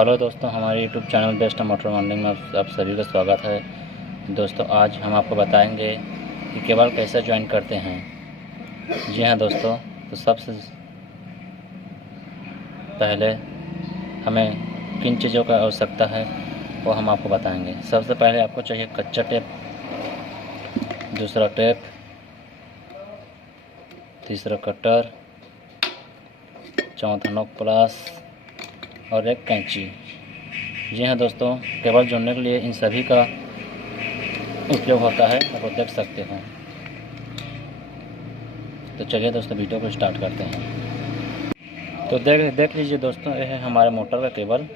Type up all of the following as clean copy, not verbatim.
Hello दोस्तों, हमारे YouTube channel best motor modelling में आप सभी का स्वागत है। दोस्तों, आज हम आपको बताएंगे कि केबल कैसे ज्वाइन करते हैं। जी हाँ दोस्तों, तो सबसे पहले हमें किन चीज़ों का आवश्यकता है वो हम आपको बताएंगे। सबसे पहले आपको चाहिए कच्चा टेप, दूसरा टेप, तीसरा कटर, चौथा नोक प्लास और एक कैंची। जी हाँ दोस्तों, केबल जोड़ने के लिए इन सभी का उपयोग होता है, आप देख सकते हैं। तो चलिए दोस्तों, वीडियो को स्टार्ट करते हैं। तो देख लीजिए दोस्तों, यह है हमारे मोटर का केबल,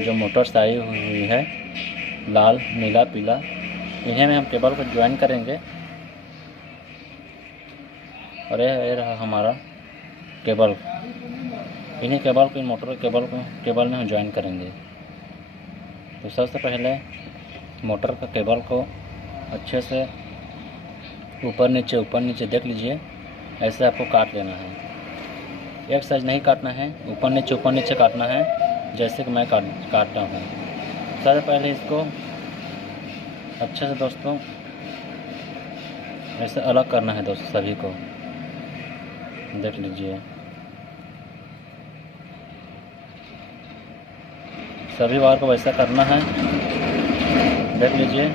जो मोटर से आई हुई है, लाल, नीला, पीला। इन्हें में हम केबल को ज्वाइन करेंगे और यह रहा हमारा केबल। इन्हीं केबल को, इन मोटर के केबल में हम ज्वाइन करेंगे। तो सबसे पहले मोटर का केबल को अच्छे से ऊपर नीचे देख लीजिए, ऐसे आपको काट लेना है। एक साइज नहीं काटना है, ऊपर नीचे काटना है, जैसे कि मैं काटता हूँ। सबसे पहले इसको अच्छे से दोस्तों ऐसे अलग करना है दोस्तों, सभी को देख लीजिए। सभी वायर को वैसा करना है, देख लीजिए।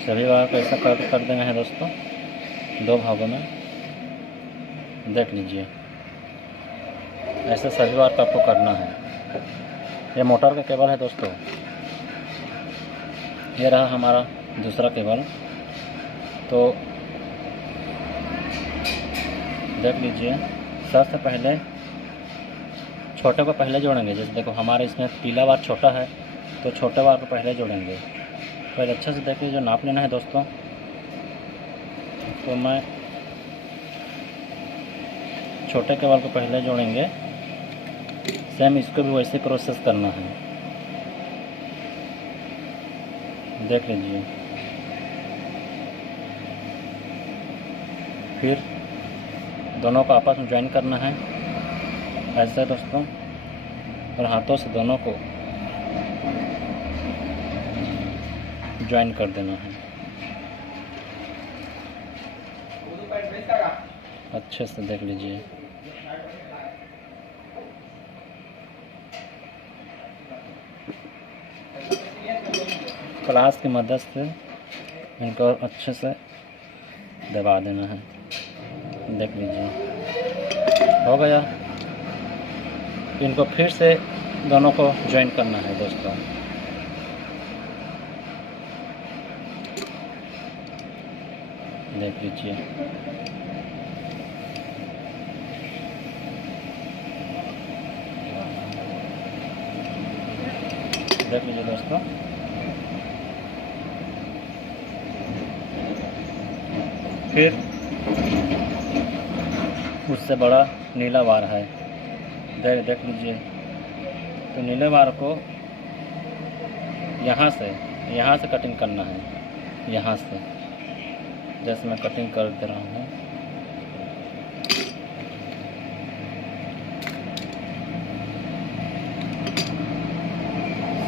सभी वायर को ऐसा कर देना है दोस्तों, दो भागों में, देख लीजिए। ऐसे सभी वायर को आपको करना है। ये मोटर का केबल है दोस्तों। ये रहा हमारा दूसरा केबल। तो देख लीजिए, सबसे पहले छोटे को पहले जोड़ेंगे। जैसे देखो, हमारे इसमें पीला वायर छोटा है, तो छोटे वायर को पहले जोड़ेंगे। पहले अच्छे से देखिए, जो नाप लेना है दोस्तों। तो मैं छोटे केबल को पहले जोड़ेंगे। सेम इसको भी वैसे प्रोसेस करना है, देख लीजिए। फिर दोनों को आपस में ज्वाइन करना है ऐसे दोस्तों, और हाथों से दोनों को ज्वाइन कर देना है अच्छे से, देख लीजिए। प्लास की मदद से इनको अच्छे से दबा देना है, देख लीजिए। हो गया। इनको फिर से दोनों को ज्वाइन करना है दोस्तों। देख लीजिए। देख लीजिए दोस्तों। फिर उससे बड़ा नीला वायर है, देख लीजिए। तो नीले वायर को यहाँ से कटिंग करना है, यहाँ से, जैसे मैं कटिंग कर दे रहा हूँ।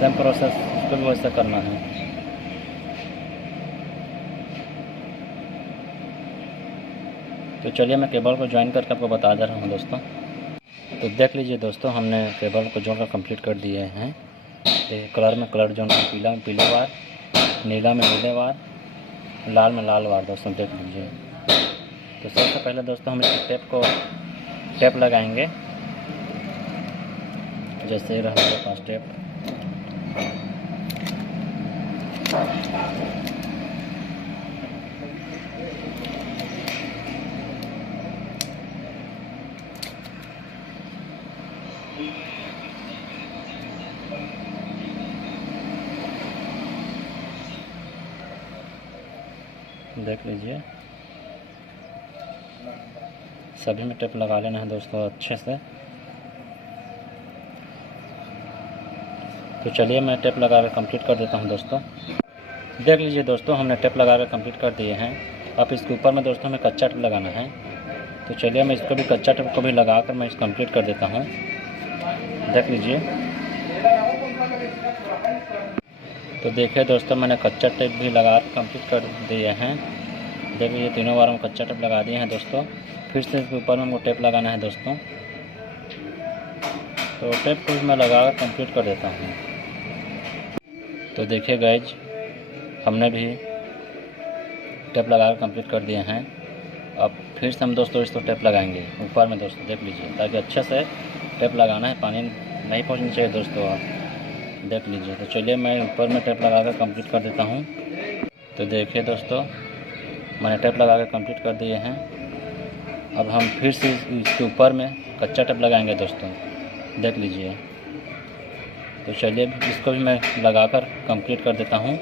सेम प्रोसेस इसको भी वैसे करना है। तो चलिए, मैं केबल को ज्वाइन करके आपको बता दे रहा हूँ दोस्तों। तो देख लीजिए दोस्तों, हमने केबल को जोड़कर कंप्लीट कर दिए हैं। कलर में कलर जोड़ना, पीला में पीले वायर, नीला में नीले वायर, लाल में लाल वायर दोस्तों, देख लीजिए। तो सबसे पहले दोस्तों हम इस टेप लगाएंगे। जैसे रहा हमारे पास टेप, देख लीजिए। सभी में टेप लगा लेना है दोस्तों अच्छे से। तो चलिए, मैं टेप लगा कर कंप्लीट कर देता हूं दोस्तों। देख लीजिए दोस्तों, हमने टेप लगा कर कंप्लीट कर दिए हैं। अब इसके ऊपर में दोस्तों हमें कच्चा टेप लगाना है। तो चलिए मैं इसको भी कच्चा टेप को भी लगा कर मैं इसको कंप्लीट कर देता हूँ। देख लीजिए। तो देखिए दोस्तों, मैंने कच्चा टेप भी लगा कर कंप्लीट कर दिए हैं। देख लीजिए, तीनों बार हम कच्चा टेप लगा दिए हैं दोस्तों। फिर से इसके ऊपर में हमको टेप लगाना है दोस्तों। तो टेप को मैं लगा कर कंप्लीट कर देता हूँ। तो देखिए गाइज, हमने भी टेप लगा कर कंप्लीट कर दिए हैं। अब फिर से हम दोस्तों इसको टेप लगाएंगे ऊपर में दोस्तों। देख लीजिए, ताकि अच्छे से टेप लगाना है, पानी नहीं पहुंचनी चाहिए दोस्तों। आप देख लीजिए। तो चलिए मैं ऊपर में टेप लगा कर कंप्लीट कर देता हूं। तो देखिए दोस्तों, मैंने टेप लगा कर कंप्लीट कर दिए हैं। अब हम फिर से इसके ऊपर में कच्चा टेप लगाएंगे दोस्तों। देख लीजिए। तो चलिए इसको भी मैं लगा कर कंप्लीट कर देता हूँ।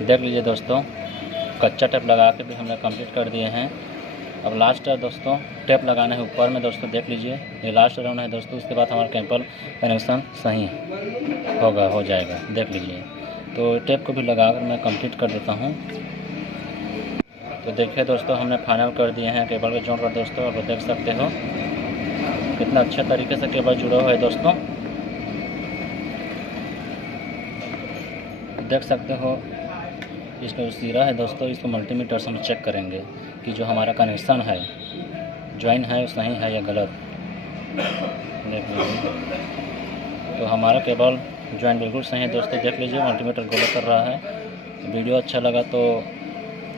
देख लीजिए दोस्तों, कच्चा टेप लगा के भी हमने कंप्लीट कर दिए हैं। अब लास्ट है दोस्तों, टेप लगाना है ऊपर में दोस्तों। देख लीजिए, ये लास्ट राउंड है दोस्तों। उसके बाद हमारा केबल कनेक्शन सही हो जाएगा। देख लीजिए। तो टेप को भी लगा कर मैं कंप्लीट कर देता हूँ। तो देखिए दोस्तों, हमने फाइनल कर दिए हैं केबल को जोड़कर दोस्तों। अब देख सकते हो कितना अच्छा तरीके से केबल जुड़ा हुआ है दोस्तों। देख सकते हो इसका जो सिरा है दोस्तों, इसको मल्टीमीटर से हम चेक करेंगे कि जो हमारा कनेक्शन है, ज्वाइन है, सही है या गलत। देख लीजिए। तो हमारा केबल ज्वाइन बिल्कुल सही है दोस्तों। देख लीजिए, मल्टीमीटर गोला कर रहा है। वीडियो अच्छा लगा तो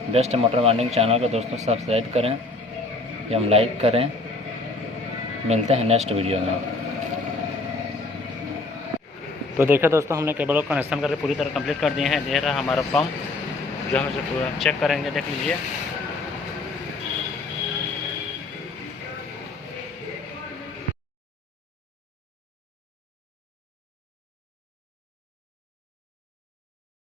बेस्ट मोटर वाइंडिंग चैनल को दोस्तों सब्सक्राइब करें या हम लाइक करें। मिलते हैं नेक्स्ट वीडियो में। तो देखिए दोस्तों, हमने केबल को कनेक्शन करके पूरी तरह कंप्लीट कर दिए हैं। ये रहा हमारा पंप, जो हम चेक करेंगे। देख लीजिए।